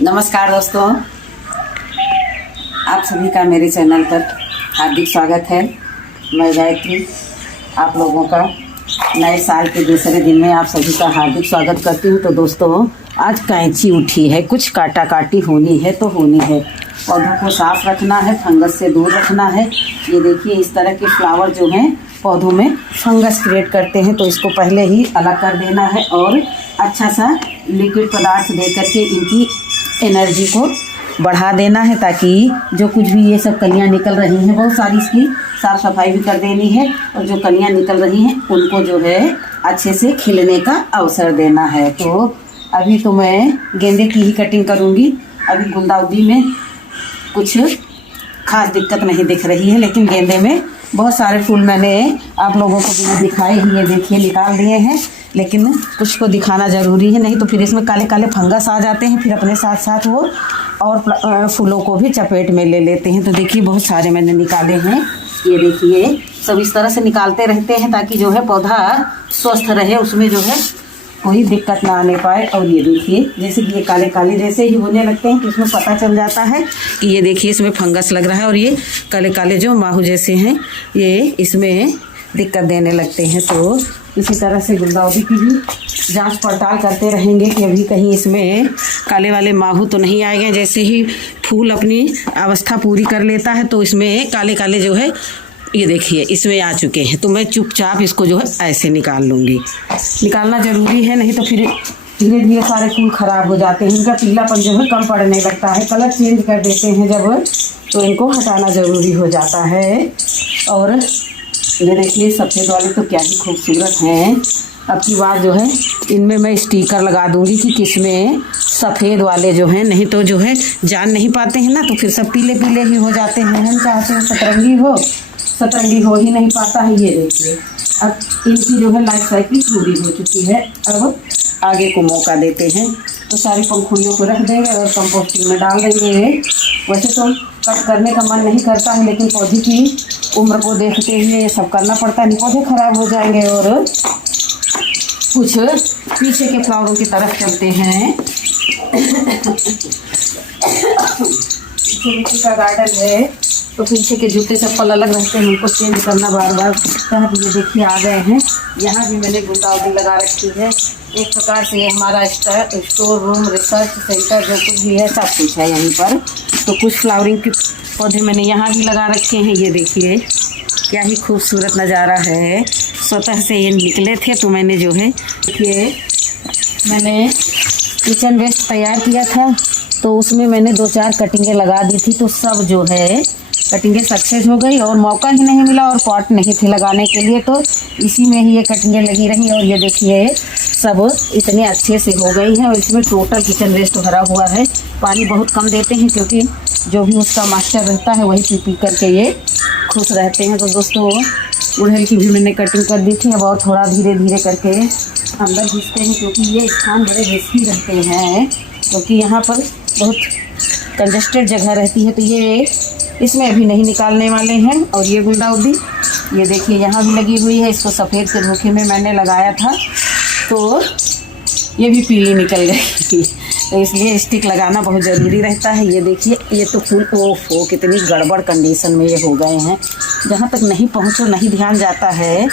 नमस्कार दोस्तों, आप सभी का मेरे चैनल पर हार्दिक स्वागत है। मैं गायत्री आप लोगों का नए साल के दूसरे दिन में आप सभी का हार्दिक स्वागत करती हूँ। तो दोस्तों, आज कैंची उठी है, कुछ काटा काटी होनी है तो होनी है। पौधों को साफ रखना है, फंगस से दूर रखना है। ये देखिए, इस तरह के फ्लावर जो हैं पौधों में फंगस क्रिएट करते हैं, तो इसको पहले ही अलग कर देना है और अच्छा सा लिक्विड पदार्थ दे करके इनकी एनर्जी को बढ़ा देना है, ताकि जो कुछ भी ये सब कलियाँ निकल रही हैं, बहुत सारी इसकी साफ़ सफाई भी कर देनी है और जो कलियाँ निकल रही हैं उनको जो है अच्छे से खिलने का अवसर देना है। तो अभी तो मैं गेंदे की ही कटिंग करूँगी। अभी गुलदाउदी में कुछ खास दिक्कत नहीं दिख रही है, लेकिन गेंदे में बहुत सारे फूल मैंने आप लोगों को बिना दिखाए ही ये देखिए निकाल दिए हैं, लेकिन कुछ को दिखाना ज़रूरी है, नहीं तो फिर इसमें काले काले फंगस आ जाते हैं, फिर अपने साथ साथ वो और फूलों को भी चपेट में ले लेते हैं। तो देखिए, बहुत सारे मैंने निकाले हैं। ये देखिए, सब इस तरह से निकालते रहते हैं ताकि जो है पौधा स्वस्थ रहे, उसमें जो है कोई दिक्कत ना आने पाए। और ये देखिए, जैसे कि ये काले काले जैसे ही होने लगते हैं तो इसमें पता चल जाता है कि ये देखिए इसमें फंगस लग रहा है, और ये काले काले जो माहू जैसे हैं ये इसमें दिक्कत देने लगते हैं। तो इसी तरह से गुलदाउदी की भी जांच पड़ताल करते रहेंगे कि अभी कहीं इसमें काले वाले माहू तो नहीं आए गए। जैसे ही फूल अपनी अवस्था पूरी कर लेता है तो इसमें काले काले जो है ये देखिए इसमें आ चुके हैं, तो मैं चुपचाप इसको जो है ऐसे निकाल लूँगी। निकालना ज़रूरी है, नहीं तो फिर धीरे धीरे सारे फूल ख़राब हो जाते हैं। इनका पीलापन जो है कम पड़ने लगता है, कलर चेंज कर देते हैं जब, तो इनको हटाना ज़रूरी हो जाता है। और ये देखिए, सफ़ेद वाले तो क्या ही खूबसूरत हैं। अब की बार जो है इनमें मैं स्टिकर लगा दूंगी कि किसमें सफ़ेद वाले जो हैं, नहीं तो जो है जान नहीं पाते हैं ना, तो फिर सब पीले पीले ही हो जाते हैं। हम चाहते हैं सतरंगी हो ही नहीं पाता है। ये देखिए, अब इनकी जो है लाइफ साइकिल पूरी हो चुकी है। अब आगे को मौका देते हैं, तो सारी पंखुड़ियों को रख देंगे और कंपोस्टिंग में डाल देंगे। वैसे तो कट करने का मन नहीं करता है, लेकिन पौधे की उम्र को देखते हुए ये सब करना पड़ता है, पौधे खराब हो जाएंगे। और कुछ पीछे के फ्लावरों की तरफ चलते हैं। पीछे मिट्टी का गार्डन है, तो पीछे के जूते चप्पल अलग रहते हैं, उनको चेंज करना बार बार पड़ता है। ये देखिए आ गए हैं, यहाँ भी मैंने गुलदाउदी लगा रखी है। एक प्रकार से ये हमारा स्टोर रूम, रिसर्च सेंटर जो कुछ भी है सब कुछ है यहीं पर। तो कुछ फ्लावरिंग के पौधे मैंने यहाँ भी लगा रखे हैं। ये देखिए क्या ही खूबसूरत नज़ारा है। स्वतः से ये निकले थे, तो मैंने जो है देखिए, मैंने किचन वेस्ट तैयार किया था, तो उसमें मैंने 2-4 कटिंगें लगा दी थी, तो सब जो है कटिंगें सक्सेस हो गई और मौका ही नहीं मिला और पॉट नहीं थे लगाने के लिए, तो इसी में ही ये कटिंगें लगी रही। और ये देखिए सब इतने अच्छे से हो गई हैं, और इसमें टोटल किचन वेस्ट भरा हुआ है। पानी बहुत कम देते हैं, क्योंकि जो भी उसका मास्टर रहता है वही पी करके ये खुश रहते हैं। तो दोस्तों, गुड़हल की भी मैंने कटिंग कर दी थी। अब और थोड़ा धीरे धीरे करके अंदर घुसते हैं, क्योंकि ये स्थान बड़े रिस्की रहते हैं, क्योंकि यहाँ पर बहुत कंजस्टेड जगह रहती है। तो ये इसमें अभी नहीं निकालने वाले हैं। और ये गुलदाउदी ये देखिए यहाँ भी लगी हुई है, इसको सफ़ेद के धोखे में मैंने लगाया था, तो ये भी पीली निकल गई। तो इसलिए स्टिक लगाना बहुत ज़रूरी रहता है। ये देखिए, ये तो फूल ओफो कितनी गड़बड़ कंडीशन में ये हो गए हैं। जहाँ तक नहीं पहुँचो, नहीं ध्यान जाता है,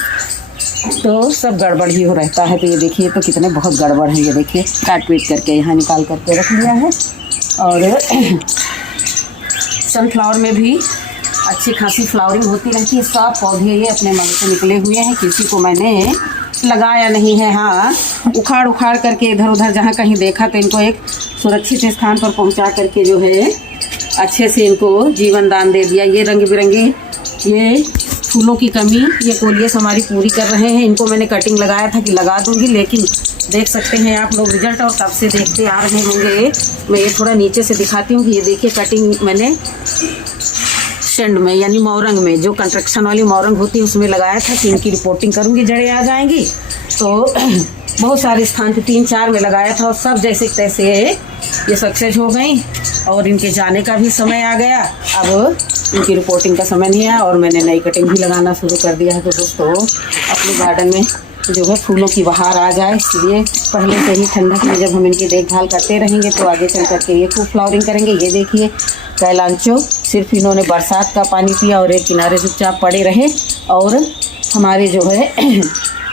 तो सब गड़बड़ ही हो रहता है। तो ये देखिए, तो कितने बहुत गड़बड़ हैं। ये देखिए, काट पीट करके यहाँ निकाल करके रख लिया है। और सनफ्लावर में भी अच्छी खासी फ्लावरिंग होती रहती है। सब पौधे ये अपने मन से निकले हुए हैं, किसी को मैंने लगाया नहीं है। हाँ, उखाड़ करके इधर उधर जहाँ कहीं देखा तो इनको एक सुरक्षित स्थान पर पहुँचा करके जो है अच्छे से इनको जीवन दान दे दिया। ये रंग बिरंगे ये फूलों की कमी ये कोलियस हमारी पूरी कर रहे हैं। इनको मैंने कटिंग लगाया था कि लगा दूंगी, लेकिन देख सकते हैं आप लोग रिजल्ट, और तब से देखते आ रहे होंगे। मैं ये थोड़ा नीचे से दिखाती हूँ कि ये देखिए कटिंग मैंने स्टैंड में यानी मोरंग में, जो कंस्ट्रक्शन वाली मोरंग होती है उसमें लगाया था कि इनकी रिपोर्टिंग करूँगी, जड़ें आ जाएंगी। तो बहुत सारे स्थान पे 3-4 में लगाया था, और सब जैसे तैसे ये सक्सेस हो गई और इनके जाने का भी समय आ गया। अब इनकी रिपोर्टिंग का समय नहीं आया और मैंने नई कटिंग भी लगाना शुरू कर दिया है। तो दोस्तों, अपने गार्डन में जो है फूलों की बहार आ जाए, इसलिए पहले से ही ठंडक में जब हम इनकी देखभाल करते रहेंगे तो आगे चल करके ये खूब फ्लावरिंग करेंगे। ये देखिए कैलांचो सिर्फ इन्होंने बरसात का पानी पिया और एक किनारे चुपचाप पड़े रहे और हमारे जो है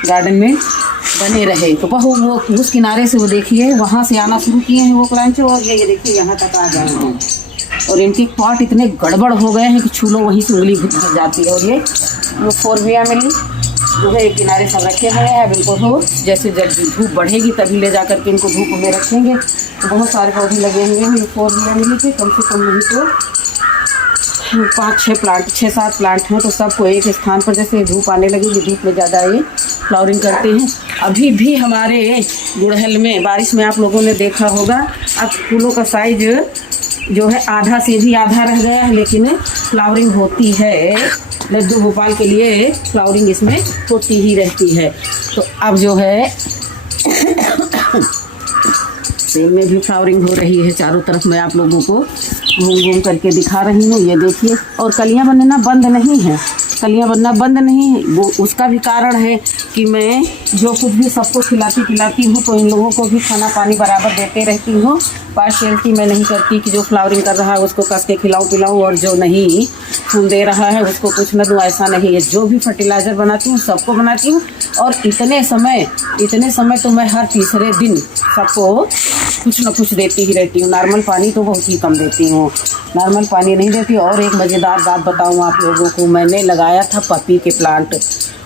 गार्डन में बने रहे। तो वो उस किनारे से वो देखिए वहाँ से आना शुरू किए हैं वो कैलांचो, और ये देखिए यहाँ तक आ गए हैं। और इनके पॉट इतने गड़बड़ हो गए हैं कि छूलो वहीं से उंगली घुस जाती है। और ये फोरविया मिली जो है एक किनारे सब रखे हुए हैं। अब इनको तो जैसे जब धूप बढ़ेगी तभी ले जा करके इनको धूप में रखेंगे। तो बहुत सारे पौधे लगे हुए हैं। ये फोरविया मिली के कम से कम नहीं तो 5-6 प्लांट 6-7 प्लांट हैं। तो सबको एक स्थान पर जैसे धूप आने लगेगी, धूप में ज़्यादा ये फ्लावरिंग करते हैं। अभी भी हमारे गुड़हल में बारिश में आप लोगों ने देखा होगा, अब फूलों का साइज जो है आधा से भी आधा रह गया है, लेकिन फ्लावरिंग होती है। लड्डू गोपाल के लिए फ्लावरिंग इसमें होती ही रहती है। तो अब जो है सेब में भी फ्लावरिंग हो रही है चारों तरफ। मैं आप लोगों को घूम घूम करके दिखा रही हूँ। ये देखिए, और कलियाँ बनना बंद नहीं है, कलियाँ बनना बंद नहीं है। वो उसका भी कारण है कि मैं जो कुछ भी सबको खिलाती पिलाती हूँ तो इन लोगों को भी खाना पानी बराबर देते रहती हूँ। पार्शियलिटी मैं नहीं करती कि जो फ्लावरिंग कर रहा है उसको कस के खिलाऊँ पिलाऊँ और जो नहीं फूल दे रहा है उसको कुछ न दूँ, ऐसा नहीं है। जो भी फर्टिलाइज़र बनाती हूँ सबको बनाती हूँ। और इतने समय तो मैं हर तीसरे दिन सबको कुछ न कुछ देती ही रहती हूँ। नॉर्मल पानी तो बहुत ही कम देती हूँ, नॉर्मल पानी नहीं देती। और एक मज़ेदार बात बताऊँ आप लोगों को, मैंने लगाया था पपी के प्लांट,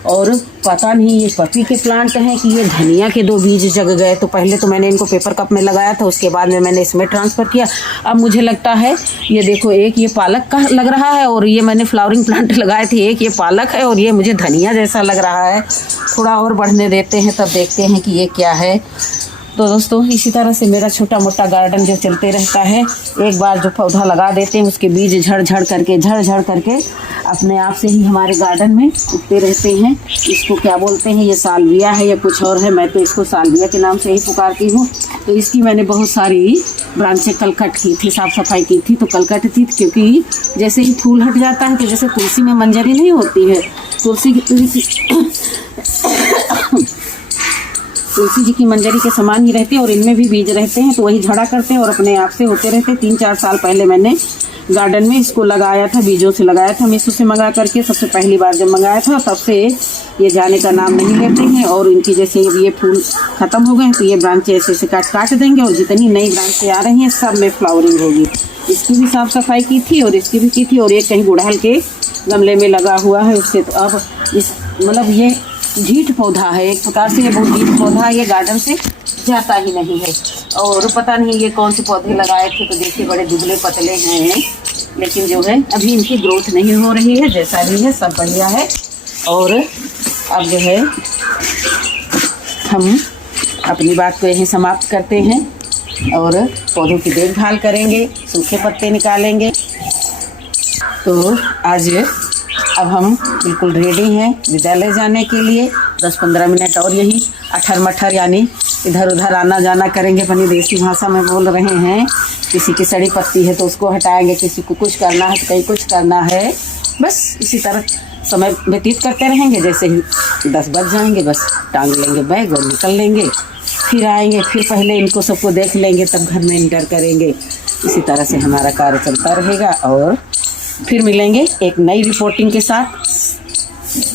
और पता नहीं ये पपी के प्लांट हैं कि ये धनिया के 2 बीज जग गए। तो पहले तो मैंने इनको पेपर कप में लगाया था, उसके बाद में मैंने इसमें ट्रांसफ़र किया। अब मुझे लगता है ये देखो, एक ये पालक का लग रहा है और ये मैंने फ्लावरिंग प्लांट लगाए थे, एक ये पालक है और ये मुझे धनिया जैसा लग रहा है। थोड़ा और बढ़ने देते हैं तब देखते हैं कि ये क्या है। तो दोस्तों इसी तरह से मेरा छोटा मोटा गार्डन जो चलते रहता है। एक बार जो पौधा लगा देते हैं उसके बीज झड़ झड़ करके अपने आप से ही हमारे गार्डन में उगते रहते हैं। इसको क्या बोलते हैं, ये सालविया है या कुछ और है, मैं तो इसको सालविया के नाम से ही पुकारती हूँ। तो इसकी मैंने बहुत सारी ब्रांचें कल कट की थी, साफ़ सफाई की थी तो कल कट थी, क्योंकि जैसे ही फूल हट जाता है तो जैसे तुलसी में मंजरी नहीं होती है, तुलसी जी की मंजरी के समान ही रहते हैं और इनमें भी बीज रहते हैं। तो वही झड़ा करते हैं और अपने आप से होते रहते हैं। 3-4 साल पहले मैंने गार्डन में इसको लगाया था, बीजों से लगाया था, मीशो से मंगा करके। सबसे पहली बार जब मंगाया था तब से ये जाने का नाम नहीं लेते हैं। और इनकी जैसे ये फूल ख़त्म हो गए तो ये ब्रांचें ऐसे काट देंगे और जितनी नई ब्रांचें आ रही हैं सब में फ्लावरिंग होगी। इसकी भी साफ़ सफाई की थी और इसकी भी की थी। और एक कहीं गुड़हल के गमले में लगा हुआ है उससे। तो अब इस मतलब ये ढीठ पौधा है, एक प्रकार से ये बहुत ढीठ पौधा है, ये गार्डन से जाता ही नहीं है। और पता नहीं ये कौन से पौधे लगाए थे, तो देखिए बड़े दुबले पतले हैं, लेकिन जो है अभी इनकी ग्रोथ नहीं हो रही है। जैसा भी है सब बढ़िया है। और अब जो है हम अपनी बात को यहीं समाप्त करते हैं और पौधों की देखभाल करेंगे, सूखे पत्ते निकालेंगे। तो आज अब हम बिल्कुल रेडी हैं विद्यालय जाने के लिए। 10-15 मिनट और यही अठर मठर यानी इधर उधर आना जाना करेंगे। अपनी देसी भाषा में बोल रहे हैं। किसी की सड़ी पत्ती है तो उसको हटाएंगे, किसी को कुछ करना है तो कहीं कुछ करना है। बस इसी तरह समय व्यतीत करते रहेंगे। जैसे ही 10 बज जाएंगे बस टांग लेंगे बैग और निकल लेंगे, फिर आएंगे, फिर पहले इनको सबको देख लेंगे तब घर में एंटर करेंगे। इसी तरह से हमारा कार्य चलता रहेगा और फिर मिलेंगे एक नई रिपोर्टिंग के साथ।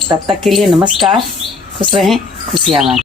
तब तक के लिए नमस्कार, खुश रहें, खुशियाँ मांगें।